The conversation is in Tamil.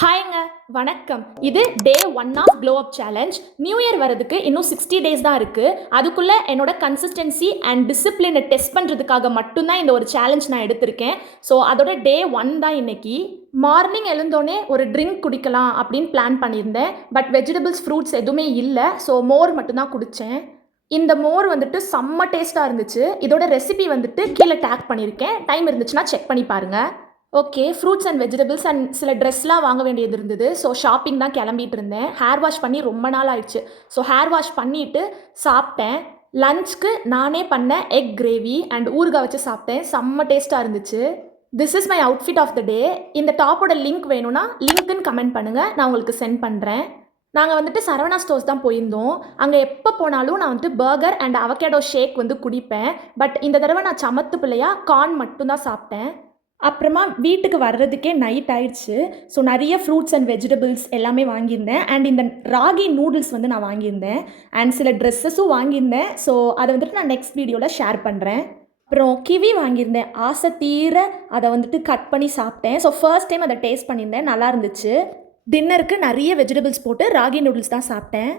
ஹாய்ங்க, வணக்கம். இது day 1 of glow up challenge. New Year வரதுக்கு இன்னும் 60 டேஸ் தான் இருக்குது. அதுக்குள்ளே என்னோட கன்சிஸ்டன்சி அண்ட் டிசிப்ளினை டெஸ்ட் பண்ணுறதுக்காக மட்டும்தான் இந்த ஒரு சேலஞ்ச் நான் எடுத்திருக்கேன். ஸோ அதோட டே 1 தான் இன்னைக்கு. மார்னிங் எழுந்தோடனே ஒரு ட்ரிங்க் குடிக்கலாம் அப்படின்னு பிளான் பண்ணியிருந்தேன். பட் வெஜிடபிள்ஸ், ஃப்ரூட்ஸ் எதுவுமே இல்லை. ஸோ மோர் மட்டும்தான் குடித்தேன். இந்த மோர் வந்துட்டு செம்ம டேஸ்ட்டாக இருந்துச்சு. இதோட ரெசிபி வந்துட்டு கீழே டேக் பண்ணியிருக்கேன். டைம் இருந்துச்சுன்னா செக் பண்ணி பாருங்கள். Okay. Fruits and vegetables and சில ட்ரெஸ்லாம் வாங்க வேண்டியது இருந்தது. ஸோ ஷாப்பிங் தான் கிளம்பிட்டு இருந்தேன். ஹேர் வாஷ் பண்ணி ரொம்ப நாள் ஆயிடுச்சு. ஸோ ஹேர் வாஷ் பண்ணிவிட்டு சாப்பிட்டேன். லஞ்சுக்கு நானே பண்ண எக் கிரேவி அண்ட் ஊறுகாய் வச்சு சாப்பிட்டேன். செம்ம டேஸ்ட்டாக இருந்துச்சு. This is my outfit of the day. இந்த டாப்போட லிங்க் வேணும்னா லிங்க்குன்னு கமெண்ட் பண்ணுங்கள், நான் உங்களுக்கு சென்ட் பண்ணுறேன். நாங்கள் வந்துட்டு சரவணா ஸ்டோர்ஸ் தான் போயிருந்தோம். அங்கே எப்போ போனாலும் நான் வந்துட்டு பர்கர் அண்ட் அவகேடோ ஷேக் வந்து குடிப்பேன். பட் இந்த தடவை நான் சமத்து பிள்ளையாக கார்ன் மட்டும்தான் சாப்பிட்டேன். அப்புறமா வீட்டுக்கு வர்றதுக்கே நைட் ஆயிடுச்சு. ஸோ நிறைய ஃப்ரூட்ஸ் அண்ட் வெஜிடபிள்ஸ் எல்லாமே வாங்கியிருந்தேன். அண்ட் இந்த ராகி நூடுல்ஸ் வந்து நான் வாங்கியிருந்தேன். அண்ட் சில ட்ரெஸ்ஸஸும் வாங்கியிருந்தேன். ஸோ அதை வந்துட்டு நான் நெக்ஸ்ட் வீடியோவில் ஷேர் பண்ணுறேன். அப்புறம் கிவி வாங்கியிருந்தேன். ஆசை தீர அதை வந்துட்டு கட் பண்ணி சாப்பிட்டேன். ஸோ ஃபர்ஸ்ட் டைம் அதை டேஸ்ட் பண்ணியிருந்தேன், நல்லா இருந்துச்சு. டின்னருக்கு நிறைய வெஜிடபிள்ஸ் போட்டு ராகி நூடுல்ஸ் தான் சாப்பிட்டேன்.